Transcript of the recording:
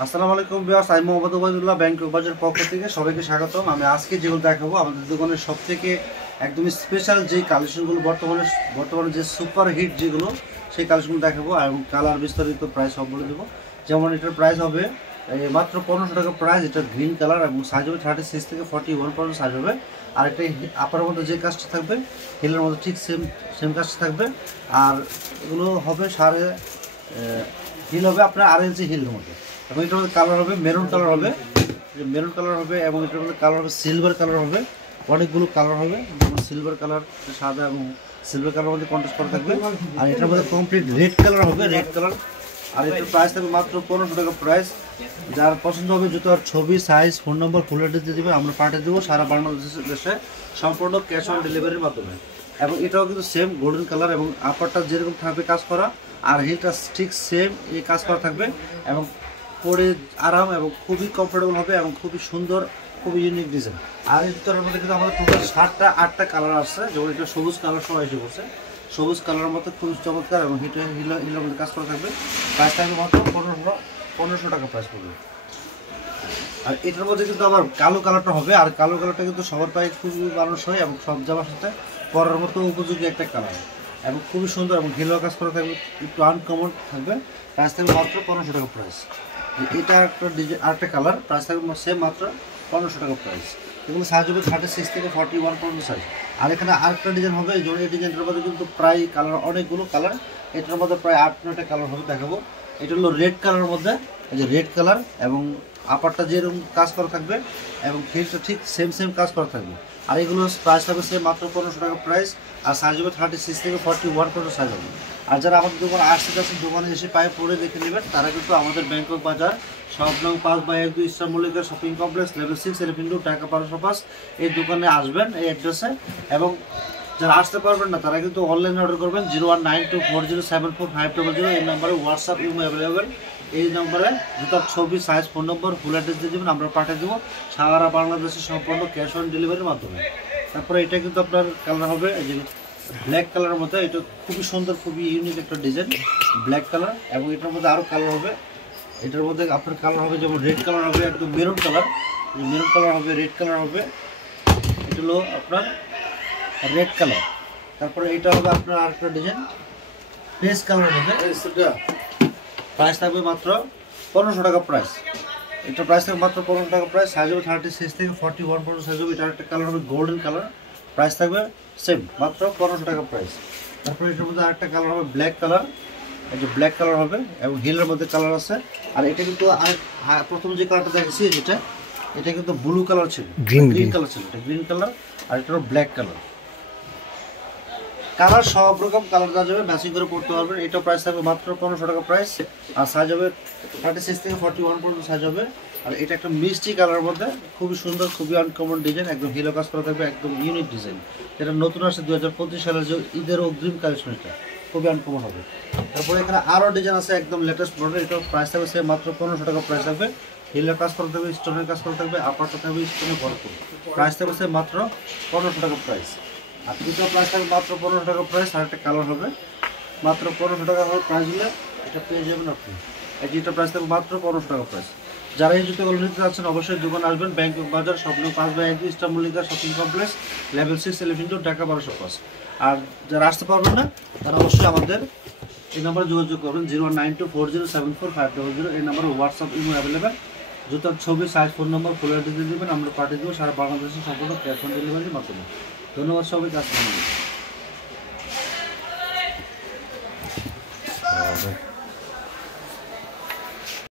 আসসালামু আলাইকুম ভিউয়ার্স, আমি মোহাম্মদ ওবায়দুল্লাহ ব্যাংকক বাজার পক্ষ থেকে সবাইকে স্বাগতম। আমি আজকে যেগুলো দেখাবো আমাদের দোকানের সবথেকে একদমই স্পেশাল যে কালেকশনগুলো বর্তমানে যে সুপার হিট যেগুলো সেই কালেকশনগুলো দেখাবো এবং কালার বিস্তারিত প্রাইস সব বলে দেবো। যেমন এটার প্রাইস হবে মাত্র 1500 টাকা প্রাইস। এটা গ্রিন কালার এবং সাইজ হবে 36 থেকে 41 পর্যন্ত সাইজ হবে। আর এটা আপার মধ্যে যে কাজটা থাকবে হিলের মধ্যে ঠিক সেম কাজটা থাকবে। আর এগুলো হবে হিল হবে আপনার 8 ইঞ্চি হিলের মধ্যে। এবং এটার মধ্যে কালার হবে মেরুন কালার হবে, এবং এটার মধ্যে কালার হবে সিলভার কালার হবে। অনেকগুলো কালার হবে, যেমন সিলভার কালার, সাদা এবং সিলভার কালার মধ্যে কন্ট্রাস্ট করা থাকবে। আর এটার মধ্যে কমপ্লিট রেড কালার হবে, রেড কালার। আর এটার প্রাইস থাকবে মাত্র 1500 টাকা প্রাইস। যার পছন্দ হবে জুতার ছবি, সাইজ, ফোন নম্বর, ফুল অ্যাড্রেস দিয়ে দেবেন, আমরা পাঠিয়ে দেবো সারা বাংলাদেশে সম্পূর্ণ ক্যাশ অন ডেলিভারির মাধ্যমে। এবং এটাও কিন্তু সেম গোল্ডেন কালার এবং আপারটা যেরকম থাকবে কাজ করা আর হিলটা ঠিক সেম এই কাজ করা থাকবে। এবং পরে আরাম এবং খুবই কমফোর্টেবল হবে এবং খুবই সুন্দর, খুবই ইউনিক ডিজাইন। আর এই জুতার মধ্যে কিন্তু আমাদের টোটাল 8টা কালার আসছে। যেমন এটা সবুজ কালার সবাই এসে করছে, সবুজ কালারের মতো খুব চমৎকার এবং হিলের মধ্যে কাজ করা থাকবে। প্রাইস থাকবে মাত্র 1500 টাকা প্রাইস পড়বে। আর এটার মধ্যে কিন্তু আবার কালো কালারটা হবে, আর কালো কালারটা কিন্তু সবার পায়ে খুবই মানুষ হয় এবং সব জামার সাথে পরার মতো উপযোগী একটা কালার এবং খুবই সুন্দর এবং হিলের কাজ করা থাকবে, একটু আনকমন থাকবে। প্রাইস থাকবে মাত্র 1500 টাকা প্রাইস। এটা একটা ডিজাইন, আরেকটা কালার, প্রাইস থাকবে সেম মাত্র 1500 টাকা প্রাইস। এগুলো সাইজ হবে 36 থেকে 41 পর্যন্ত সাইজ। আর এখানে আরেকটা ডিজাইন হবে, এই ডিজাইনটার মধ্যে কিন্তু প্রায় কালার অনেকগুলো কালার, এটার মধ্যে প্রায় 8-9টা কালার হবে দেখাবো। এটা হলো রেড কালারের মধ্যে, এই যে রেড কালার এবং আপারটা যেরকম কাজ করা থাকবে এবং হিলটা ঠিক সেম কাজ করা থাকবে। আর এগুলো প্রাইস থাকবে সেম মাত্র 1500 টাকা প্রাইস। আর সাইজ হবে 36 থেকে 41 পর্যন্ত সাইজ হবে। আর যারা আমাদের দোকানে আসতে চাচ্ছেন, দোকানে এসে পায়ে পরে দেখে নেবেন, তারা কিন্তু আমাদের ব্যাংকক বাজার সব নং 5/12 Easter Mallika shopping complex level 6 elephant road Dhaka 1205 এই দোকানে আসবেন এই অ্যাড্রেসে। এবং যারা আসতে পারবেন না তারা কিন্তু অনলাইনে অর্ডার করবেন 0192407450 এই নম্বরে হোয়াটসঅ্যাপ ইমো অ্যাভেলেবেল। এই নম্বরে জুতার ছবি, সাইজ, ফোন নম্বর, ফুল অ্যাড্রেস দিয়ে দেবেন, আমরা পাঠিয়ে দেবো সারা বাংলাদেশে সম্পূর্ণ ক্যাশ অন ডেলিভারির মাধ্যমে। তারপরে এটা কিন্তু আপনার কালার হবে এই যে ব্ল্যাক কালারের মধ্যে, এটা খুবই সুন্দর, খুবই ইউনিক একটা ডিজাইন ব্ল্যাক কালার। এবং এটার মধ্যে আরও কালার হবে, এটার মধ্যে আপনার কালার হবে যেমন রেড কালার হবে, একদম মেরুন কালার হবে, রেড কালার হবে, এটা হলো আপনার রেড কালার। তারপরে এটা হবে আপনার আরেকটা ডিজাইন পেস্ট কালারের মধ্যে। প্রাইস থাকবে মাত্র 1500 টাকা প্রাইস। এটা প্রাইস থাকবে মাত্র 1500 টাকা প্রাইস। সাইজ হবে 36 থেকে 41 পর্যন্ত সাইজ হবে। এটা একটা কালার হবে গোল্ডেন কালার, প্রাইস থাকবে সেম মাত্র 1500 টাকা প্রাইস। তারপরে এটার মধ্যে আরেকটা কালার হবে ব্ল্যাক কালার, এই যে ব্ল্যাক কালার হবে এবং হিলের মধ্যে কালার আছে। আর এটা কিন্তু প্রথম যে কালারটা দেখেছি এটা কিন্তু ব্লু কালার ছিল, গ্রিন কালার ছিল, এটা গ্রিন কালার। আর এটা হলো ব্ল্যাক কালার। কালার সব রকম কালার দেওয়া যাবে, ম্যাচিং করে পড়তে পারবেন। এটা প্রাইস থাকবে মাত্র 1500 টাকা প্রাইস। আর সাইজ হবে 36 থেকে 41 পর্যন্ত সাইজ হবে। আর এটা একটা মিষ্টি কালারের মধ্যে খুবই সুন্দর, খুবই আনকমন ডিজাইন, একদম হিলো কাজ করা থাকবে, একদম ইউনিক ডিজাইন। এটা নতুন আসছে 2025 সালের যে ঈদের অগ্রিম কালেকশন, এটা খুবই আনকমন হবে। তারপরে এখানে আরও ডিজাইন আছে একদম লেটেস্ট মডেল। এটা প্রাইস থাকবে সে মাত্র 1500 টাকা প্রাইস থাকবে। হিলের কাজ করা থাকবে, স্টোনের কাজ করা থাকবে, আপারটা থাকবে স্টোনে ভরপুর। প্রাইস থাকবে সে মাত্র 1500 টাকা প্রাইস। আর দুটো প্রাইস থাকবে মাত্র 1500 টাকা প্রাইস। আর একটা কালার হবে মাত্র 1500 টাকা হবে প্রাইস হলে এটা পেয়ে যাবেন আপনি। এই যেটা প্রাইস থাকবে মাত্র 1500 টাকা প্রাইস। যারা এই জুতোগুলো নিতে চাচ্ছেন অবশ্যই দোকানে আসবেন, ব্যাংকক বাজার স্বপ্ন 5/12 Easter Mallika shopping complex level 6 elephant road Dhaka 1205। আর যারা আসতে পারবেন না তারা অবশ্যই আমাদের এই নাম্বারে যোগাযোগ করবেন 0192407450 এই নাম্বারে হোয়াটসঅ্যাপ ইমো অ্যাভেলেবেল। জুতার ছবি, সাইজ, ফোন নম্বর, ফুল অ্যাড্রেস দিয়ে দেবেন, আমরা পাঠিয়ে দেবো সারা বাংলাদেশে সম্পূর্ণ ক্যাশ অন ডেলিভারির মাধ্যমে। ধন্যবাদ সবাইকে, আসসালামু আলাইকুম।